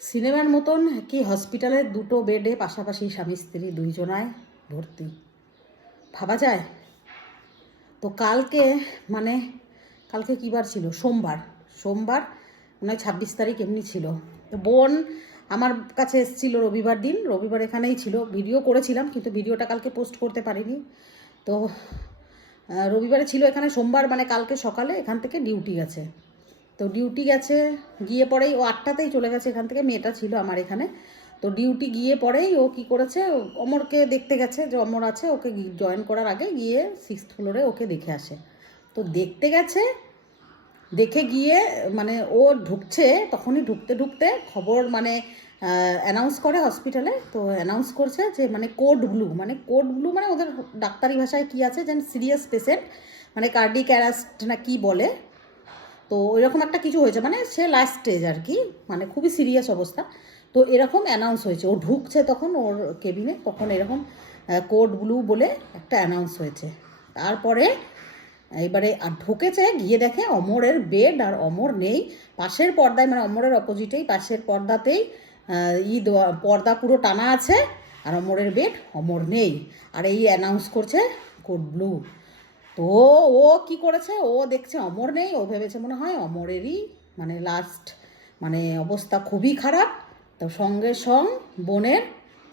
সিনেমার মতন কি হসপিটালের দুটো বেডে পাশাপাশি স্বামী স্ত্রী দুইজনায় ভর্তি, ভাবা যায়? তো কালকে মানে কালকে কী বার ছিল? সোমবার। সোমবার মনে হয় 26 তারিখ এমনি ছিল। তো বোন আমার কাছে এসেছিলো রবিবার দিন, রবিবার এখানেই ছিল, ভিডিও করেছিলাম কিন্তু ভিডিওটা কালকে পোস্ট করতে পারিনি। তো রবিবারে ছিল এখানে, সোমবার মানে কালকে সকালে এখান থেকে ডিউটি গেছে। তো ডিউটি গেছে, গিয়ে পরেই ও 8টাতেই চলে গেছে এখান থেকে, মেয়েটা ছিল আমার এখানে। তো ডিউটি গিয়ে পরেই ও কি করেছে, অমরকে দেখতে গেছে যে অমর আছে, ওকে জয়েন করার আগে গিয়ে 6th ফ্লোরে ওকে দেখে আসে। তো দেখতে গেছে, দেখে গিয়ে মানে ও ঢুকছে, তখনই ঢুকতে ঢুকতে খবর মানে অ্যানাউন্স করে হসপিটালে। তো অ্যানাউন্স করছে যে মানে কোড ব্লু, মানে কোড ব্লু মানে ওদের ডাক্তারি ভাষায় কী আছে যেন সিরিয়াস পেশেন্ট, মানে কার্ডিক অ্যারেস্ট না কি বলে। তো এরকম একটা কিছু হয়েছে, মানে সে লাস্ট স্টেজ আর কি, মানে খুবই সিরিয়াস অবস্থা। তো এরকম অ্যানাউন্স হয়েছে, ও ঢুকছে তখন ওর কেবিনে, তখন এরকম কোড ব্লু বলে একটা অ্যানাউন্স হয়েছে। তারপরে এবারে আর ঢুকেছে, গিয়ে দেখে অমরের বেড, আর অমর নেই। পাশের পর্দায় মানে অমরের অপোজিটেই পাশের পর্দাতেই পর্দা পুরো টানা আছে, আর অমরের বেড, অমর নেই। আর এই অ্যানাউন্স করছে কোড ব্লু। তো ও কি করেছে, ও দেখছে অমর নেই, ও ভেবেছে মনে হয় অমরেরই মানে লাস্ট মানে অবস্থা খুবই খারাপ। তো সঙ্গে বোনের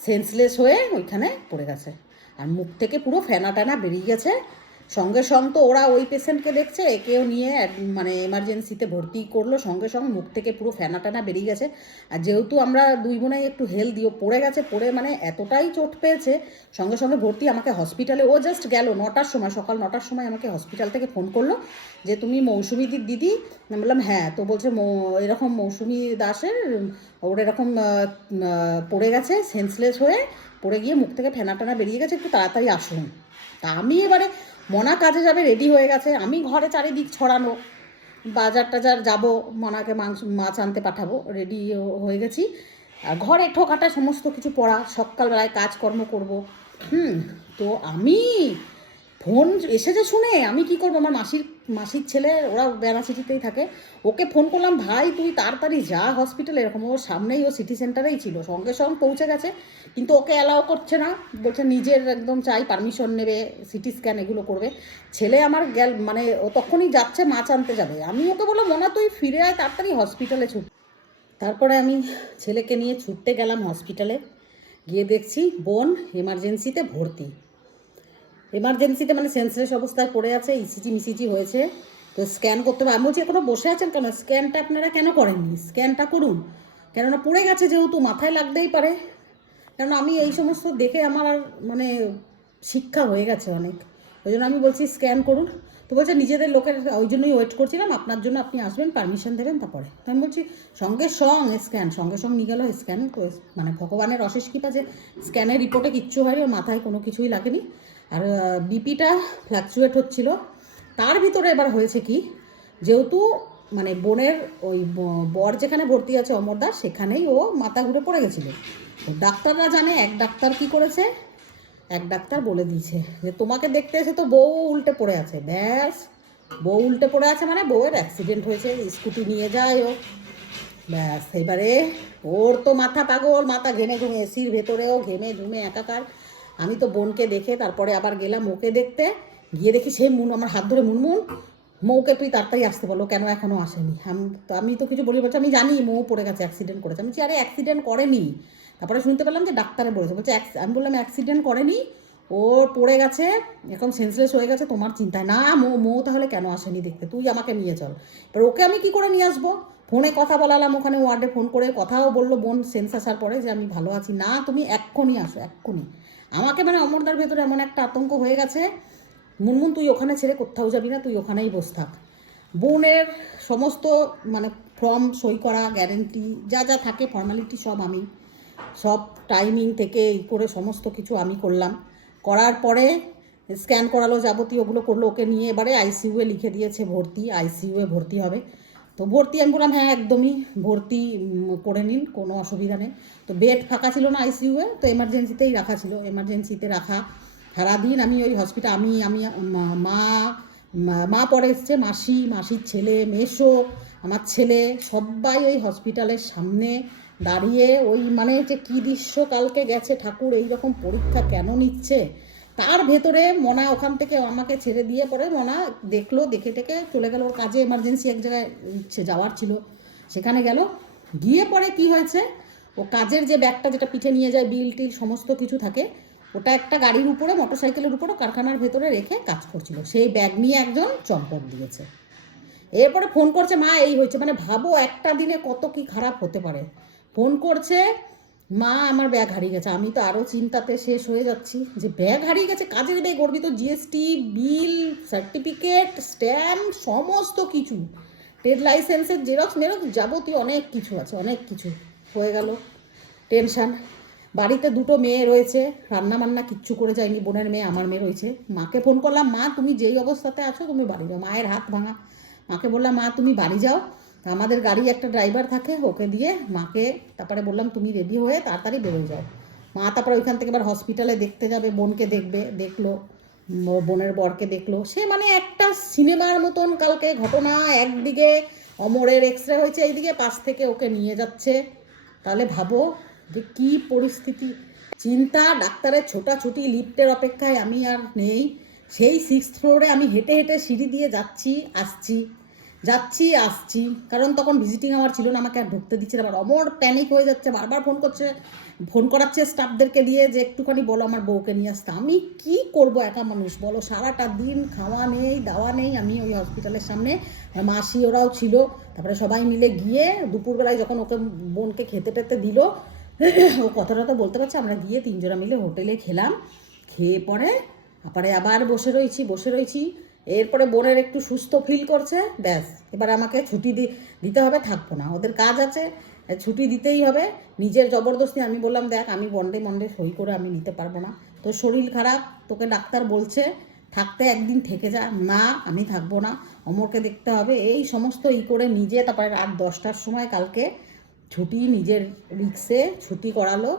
সেন্সলেস হয়ে ওইখানে পড়ে গেছে, আর মুখ থেকে পুরো ফেনা টেনা বেরিয়ে গেছে। সঙ্গে তো ওরা ওই পেশেন্টকে দেখছে, একেও নিয়ে মানে এমার্জেন্সিতে ভর্তি করলো। সঙ্গে মুখ থেকে পুরো ফেনা টানা বেরিয়ে গেছে। আর যেহেতু আমরা দুই বোনাই একটু হেলদিও, পড়ে গেছে, পড়ে মানে এতটাই চোট পেয়েছে, সঙ্গে ভর্তি। আমাকে হসপিটালে ও জাস্ট গেল 9টার সময়, সকাল 9টার সময় আমাকে হসপিটাল থেকে ফোন করলো যে তুমি মৌসুমিদির দিদি? আমি বললাম হ্যাঁ। তো বলছে এরকম মৌসুমি দাসের ওর এরকম পড়ে গেছে, সেন্সলেস হয়ে পড়ে গিয়ে মুখ থেকে ফেনা টানা বেরিয়ে গেছে, একটু তাড়াতাড়ি আসুন। তা আমি এবারে মনা কাজে যাবে, রেডি হয়ে গেছে, আমি ঘরে চারিদিক ছড়ানো, বাজার টাজার যাবো, মনাকে মাছ আনতে পাঠাবো, রেডি হয়ে গেছি। আর ঘরে ঠোকাটা সমস্ত কিছু পড়া, সকালবেলায় কাজকর্ম করব। তো আমি ফোন এসেছে শুনে আমি কি করবো, আমার মাসির ছেলে, ওরা বেনাচিটিতেই থাকে, ওকে ফোন করলাম, ভাই তুই তাড়াতাড়ি যা হসপিটালে। এরকম ওর সামনেই, ও সিটি সেন্টারেই ছিল, সঙ্গে পৌঁছে গেছে। কিন্তু ওকে অ্যালাউ করছে না, বলছে নিজের একদম চাই, পারমিশন নেবে, সিটি স্ক্যান এগুলো করবে। ছেলে আমার মানে ও তখনই যাচ্ছে, মাছ আনতে যাবে। আমি ওকে বললাম মোনা তুই ফিরে আয় তাড়াতাড়ি, হসপিটালে ছুট। তারপরে আমি ছেলেকে নিয়ে ছুটতে গেলাম হসপিটালে, গিয়ে দেখছি বোন এমার্জেন্সিতে ভর্তি। এমার্জেন্সিতে মানে সেন্সলেস অবস্থায় পড়ে আছে, ইসিজি হয়েছে। তো স্ক্যান করতে হবে। আমি বলছি এখনো বসে আছেন কেন, স্ক্যানটা আপনারা কেন করেননি? স্ক্যানটা করুন, কেননা পড়ে গেছে যেহেতু মাথায় লাগতেই পারে। কেননা আমি এই সমস্ত দেখে আমার মানে শিক্ষা হয়ে গেছে অনেক, ওই জন্য আমি বলছি স্ক্যান করুন। তো বলছে নিজেদের লোকের, ওই জন্যই ওয়েট করছিলাম আপনার জন্য, আপনি আসবেন, পারমিশন দেবেন তারপরে। তো আমি বলছি সঙ্গে স্ক্যান, সঙ্গে নিয়ে গেল স্ক্যান। তো মানে ভগবানের অশেষ কৃপা যে স্ক্যানের রিপোর্টে কিচ্ছু হয়নি, ওর মাথায় কোনো কিছুই লাগেনি। আর বিপিটা ফ্ল্যাকচুয়েট হচ্ছিল। তার ভিতরে এবার হয়েছে কি, যেহেতু মানে বোনের ওই বর যেখানে ভর্তি আছে অমরদাস, সেখানেই ও মাথা ঘুরে পড়ে গেছিলো। ডাক্তাররা জানে, এক ডাক্তার কি করেছে, এক ডাক্তার বলে দিয়েছে যে তোমাকে দেখতে এসে তো বউ উল্টে পড়ে আছে। ব্যাস, বউ উল্টে পড়ে আছে মানে বউয়ের অ্যাক্সিডেন্ট হয়েছে, স্কুটি নিয়ে যায় ও। ব্যাস, এবারে ওর তো মাথা পাগল, মাথা ঘেমে ঘুমে, এসির ভেতরেও ঘেমে ঘুমে একাকার। আমি তো বোনকে দেখে তারপরে আবার গেলাম ওকে দেখতে, গিয়ে দেখি সে আমার হাত ধরে মুনমুন, মৌকে তুই তাড়াতাড়ি আসতে বলো, কেন এখনও আসেনি? আমি তো কিছু বলি, বলছি আমি জানি মৌ পড়ে গেছে, অ্যাক্সিডেন্ট করেছে। আমি বলছি আরে অ্যাক্সিডেন্ট করেনি। তারপরে শুনতে পেলাম যে ডাক্তারে বলেছে, বলছে আমি বললাম অ্যাক্সিডেন্ট করেনি, ও পড়ে গেছে, এখন সেন্সলেস হয়ে গেছে, তোমার চিন্তায় না। মৌ তাহলে কেন আসেনি দেখতে, তুই আমাকে নিয়ে চল। এবার ওকে আমি কি করে নিয়ে আসবো? ফোনে কথা বলালাম, ওখানে ওয়ার্ডে ফোন করে কথাও বললো বোন সেন্স আসার পরে যে আমি ভালো আছি, না তুমি এক্ষুনি আসো, এক্ষুনি। আমাকে মানে অমরদার ভেতরে এমন একটা আতঙ্ক হয়ে গেছে, মুনমুন তুই ওখানে ছেড়ে কোথাও যাবি না, তুই ওখানেই বস থাক। বোনের সমস্ত মানে ফর্ম সই করা, গ্যারেন্টি যা যা থাকে ফর্মালিটি সব টাইমিং থেকে করে সমস্ত কিছু আমি করলাম। করার পরে স্ক্যান করালো, যাবতীয় ওগুলো করলো, ওকে নিয়ে এবারে আইসিইউয়ে লিখে দিয়েছে ভর্তি, আইসিইউয়ে ভর্তি হবে। তো ভর্তি আমি বললাম হ্যাঁ একদমই ভর্তি করে নিন, কোনো অসুবিধা নেই। তো বেড ফাঁকা ছিল না আইসিইউয়ে, তো এমার্জেন্সিতেই রাখা ছিল, এমার্জেন্সিতে রাখা। সারাদিন আমি ওই হসপিটাল, আমি মা পরে এসছে, মাসির ছেলে, মেসো, আমার ছেলে সবাই ওই হসপিটালের সামনে দাঁড়িয়ে ওই মানে যে কী দৃশ্য কালকে গেছে, ঠাকুর এইরকম পরীক্ষা কেন নিচ্ছে। তার ভেতরে মনা ওখান থেকে আমাকে ছেড়ে দিয়ে পরে মনা দেখলো, দেখে টেকে চলে গেল ওর কাজে, এমার্জেন্সি এক জায়গায় যাওয়ার ছিল, সেখানে গেল। গিয়ে পরে কি হয়েছে, ও কাজের যে ব্যাগটা যেটা পিঠে নিয়ে যায়, বিল টিল সমস্ত কিছু থাকে, ওটা একটা গাড়ির উপরে মোটরসাইকেলের উপরে কারখানার ভেতরে রেখে কাজ করছিল, সেই ব্যাগ নিয়ে একজন চম্পট দিয়েছে। এরপরে ফোন করছে, মা এই হয়েছে, মানে ভাবো একটা দিনে কত কি খারাপ হতে পারে। ফোন করছে, মা আমার ব্যাগ হারিয়ে গেছে। আমি তো আরও চিন্তাতে শেষ হয়ে যাচ্ছি যে ব্যাগ হারিয়ে গেছে, কাজের ব্যাগ, ওর ভিতর জিএসটি বিল, সার্টিফিকেট, স্ট্যাম্প, সমস্ত কিছু, ট্রেড লাইসেন্সের জেরক্স মেরক্স যাবতীয় অনেক কিছু আছে, অনেক কিছু হয়ে গেল। টেনশান। বাড়িতে দুটো মেয়ে রয়েছে, রান্না বান্না কিচ্ছু করে যায়নি, বোনের মেয়ে আমার মেয়ে রয়েছে। মাকে ফোন করলাম, মা তুমি যেই অবস্থাতে আছো তুমি বাড়ি যাও। মায়ের হাত ভাঙা, মাকে বললাম মা তুমি বাড়ি যাও, আমাদের গাড়ি একটা ড্রাইভার থাকে, ওকে দিয়ে মাকে তারপরে বললাম তুমি রেডি হয়ে তাড়াতাড়ি বেরোয় যাও। মা তারপরে ওইখান থেকে এবার হসপিটালে দেখতে যাবে, বোনকে দেখবে, দেখলো বোনের বরকে দেখলো। সে মানে একটা সিনেমার মতন কালকে ঘটনা। একদিকে অমরের এক্সরে হয়েছে, এইদিকে পাশ থেকে ওকে নিয়ে যাচ্ছে। তাহলে ভাবো যে কী পরিস্থিতি, চিন্তা। ডাক্তারের ছোটাছুটি, লিফটের অপেক্ষায় আমি আর নেই। সেই 6th ফ্লোরে আমি হেঁটে হেঁটে সিঁড়ি দিয়ে যাচ্ছি আসছি, কারণ তখন ভিজিটিং আওয়ার ছিল না, আমাকে আর ঢুকতে দিচ্ছে না। আবার অমর প্যানিক হয়ে যাচ্ছে, বারবার ফোন করাচ্ছে স্টাফদেরকে দিয়ে যে একটুখানি বলো আমার বউকে নিয়ে আসতে। আমি কি করব, একা মানুষ বলো, সারাটা দিন খাওয়া নেই দাওয়া নেই। আমি ওই হসপিটালের সামনে, মাসি ওরাও ছিল, তারপরে সবাই মিলে গিয়ে দুপুরবেলায় যখন ওকে বোনকে খেতে টেতে দিল, ও কথাটা তো বলতে পারছে, আমরা গিয়ে 3 জনা মিলে হোটেলে খেলাম। খেয়ে পরে তারপরে আবার বসে রয়েছি। এরপরে বোনের একটু সুস্থ ফিল করছে, ব্যাস এবার আমাকে ছুটি দিতে হবে, থাকবো না, ওদের কাজ আছে, ছুটি দিতেই হবে। নিজের জবরদস্তি আমি বললাম দেখ আমি মন্ডে সই করে আমি নিতে পারবো না, তোর শরীর খারাপ, তোকে ডাক্তার বলছে থাকতে, একদিন থেকে যা। না আমি থাকবো না, অমরকে দেখতে হবে, এই সমস্ত করে নিজে তারপরে রাত 10টার সময় কালকে ছুটি, নিজের রিক্সে ছুটি করালো।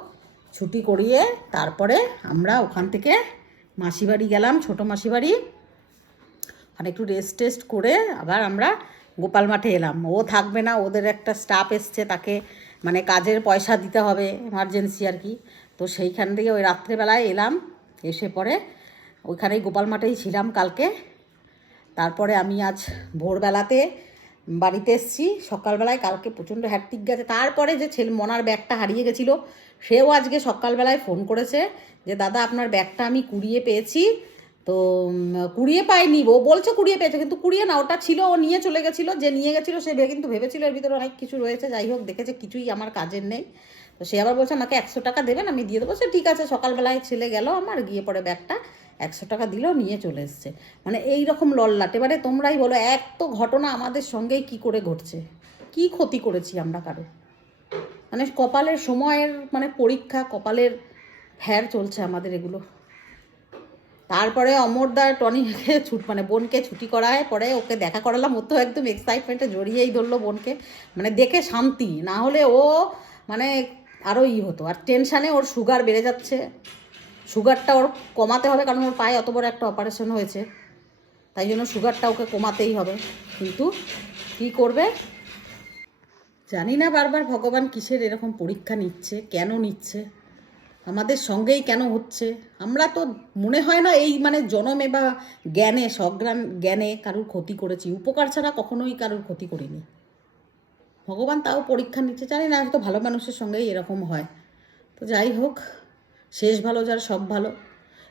ছুটি করিয়ে তারপরে আমরা ওখান থেকে মাসিবাড়ি গেলাম, ছোটো মাসিবাড়ি, ওখানে একটু রেস্ট করে আবার আমরা গোপাল মাঠে এলাম। ও থাকবে না, ওদের একটা স্টাফ এসছে, তাকে মানে কাজের পয়সা দিতে হবে, এমার্জেন্সি আর কি। তো সেইখান থেকে ওই রাত্রেবেলায় এলাম, এসে পরে ওইখানেই গোপাল মাঠেই ছিলাম কালকে। তারপরে আমি আজ ভোরবেলাতে বাড়িতে এসেছি, সকালবেলায় কালকে প্রচণ্ড হ্যাট্রিক গেছে। তারপরে যে মনার ব্যাগটা হারিয়ে গেছিলো, সেও আজকে সকালবেলায় ফোন করেছে যে দাদা আপনার ব্যাগটা আমি কুড়িয়ে পেয়েছি। তো কুড়িয়ে পাইনি, ও বলছে কুড়িয়ে পেয়েছে, কিন্তু কুড়িয়ে না, ওটা ছিল, ও নিয়ে চলে গেছিলো। যে নিয়ে গেছিলো সে কিন্তু ভেবেছিল এর ভিতরে অনেক কিছু রয়েছে, যাই হোক দেখেছে কিছুই আমার কাজের নেই। তো সে আবার বলছে আমাকে 100 টাকা দেবেন, আমি দিয়ে দেবো। সে ঠিক আছে, সকালবেলায় ছেলে গেল আমার, গিয়ে পরে ব্যাগটা 100 টাকা দিল, নিয়ে চলে এসছে। মানে এই রকম লল্লাট। এবারে তোমরাই বলো, এক তো ঘটনা আমাদের সঙ্গেই কি করে ঘটছে, কি ক্ষতি করেছি আমরা কারো, মানে কপালের সময়ের মানে পরীক্ষা, কপালের ফ্যার চলছে আমাদের এগুলো। তারপরে অমরদা টনিকে মানে বোনকে ছুটি করায়, পরে ওকে দেখা করালাম, ও তো একদম এক্সাইটমেন্টে জড়িয়েই ধরলো বোনকে, মানে দেখে শান্তি, না হলে ও মানে আরও হতো। আর টেনশানে ওর সুগার বেড়ে যাচ্ছে, সুগারটা ওর কমাতে হবে, কারণ ওর পায়ে অত বড় একটা অপারেশন হয়েছে, তাই জন্য সুগারটা ওকে কমাতেই হবে। কিন্তু কী করবে জানি না, বারবার ভগবান কিসের এরকম পরীক্ষা নিচ্ছে, কেন নিচ্ছে, আমাদের সঙ্গেই কেন হচ্ছে। আমরা তো মনে হয় না এই মানে জনমে বা জ্ঞানে, সজ্ঞান জ্ঞানে কারুর ক্ষতি করেছি, উপকার ছাড়া কখনোই কারুর ক্ষতি করিনি। ভগবান তাও পরীক্ষা নিচ্ছে, জানি না, হয়তো ভালো মানুষের সঙ্গেই এরকম হয়। তো যাই হোক, শেষ ভালো যার সব ভালো।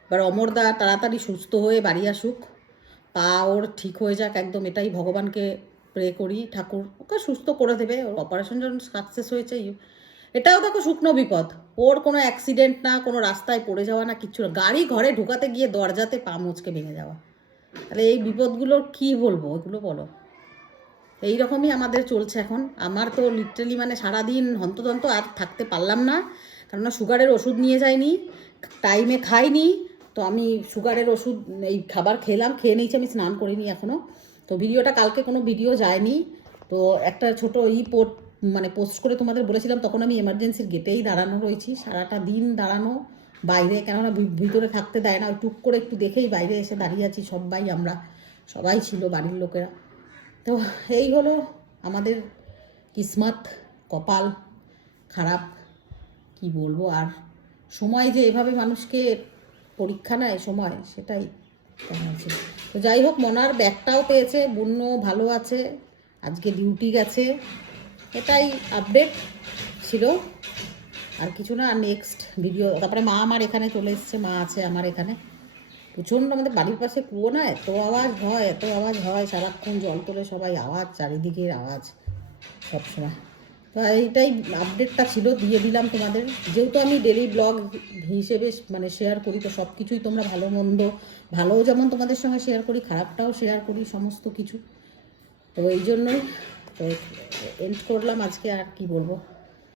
এবার অমরদা তাড়াতাড়ি সুস্থ হয়ে বাড়ি আসুক, পা ওর ঠিক হয়ে যাক একদম, এটাই ভগবানকে প্রে করি, ঠাকুর ওকে সুস্থ করে দেবে। ওর অপারেশন যখন সাকসেস হয়েছে, এটাও দেখো শুকনো বিপদ, ওর কোনো অ্যাক্সিডেন্ট না, কোনো রাস্তায় পড়ে যাওয়া না, কিচ্ছু না, গাড়ি ঘরে ঢুকাতে গিয়ে দরজাতে পা মুচকে ভেঙে যাওয়া। তাহলে এই বিপদগুলোর কী বলবো, ওইগুলো বলো। এই রকমই আমাদের চলছে এখন। আমার তো লিটারালি মানে সারাদিন হন্তদন্ত, আর থাকতে পারলাম না, কেননা সুগারের ওষুধ নিয়ে যাইনি, টাইমে খাইনি। তো আমি সুগারের ওষুধ এই খাবার খেয়ে নিয়েছি, আমি স্নান করিনি এখনও। তো ভিডিওটা কালকে কোনো ভিডিও যায়নি, তো একটা ছোটো মানে পোস্ট করে তোমাদের বলেছিলাম, তখন আমি এমার্জেন্সির গেটেই দাঁড়ানো রয়েছি, সারাটা দিন দাঁড়ানো বাইরে, কেননা ভিতরে থাকতে দেয় না, ওই টুক করে একটু দেখেই বাইরে এসে দাঁড়িয়ে আছি, সবাই ছিল বাড়ির লোকেরা। তো এই হলো আমাদের কিসমত, কপাল খারাপ, কি বলবো আর। সময় যে এভাবে মানুষকে পরীক্ষা নেয় সময়, সেটাই কেমন ছিল। তো যাই হোক, মনার ব্যাগটাও পেয়েছে, বুন্নু ভালো আছে, আজকে ডিউটি গেছে, এটাই আপডেট ছিল, আর কিছু না। আর নেক্সট ভিডিও, তারপরে মা আমার এখানে চলে এসছে, মা আছে আমার এখানে। প্রচণ্ড আমাদের বাড়ির পাশে কুয়ো না, এত আওয়াজ হয়, এত আওয়াজ হয়, সারাক্ষণ জল তোলে সবাই, আওয়াজ, চারিদিকের আওয়াজ সবসময়। তো এইটাই আপডেটটা ছিল, দিয়ে দিলাম তোমাদের। যেহেতু আমি ডেলি ব্লগ হিসেবে মানে শেয়ার করি, তো সব কিছুই তোমরা ভালো মন্দ, ভালোও যেমন তোমাদের সঙ্গে শেয়ার করি, খারাপটাও শেয়ার করি, সমস্ত কিছু। তো এই জন্যই তো এন্ড করলাম আজকে, আর কি বলবো।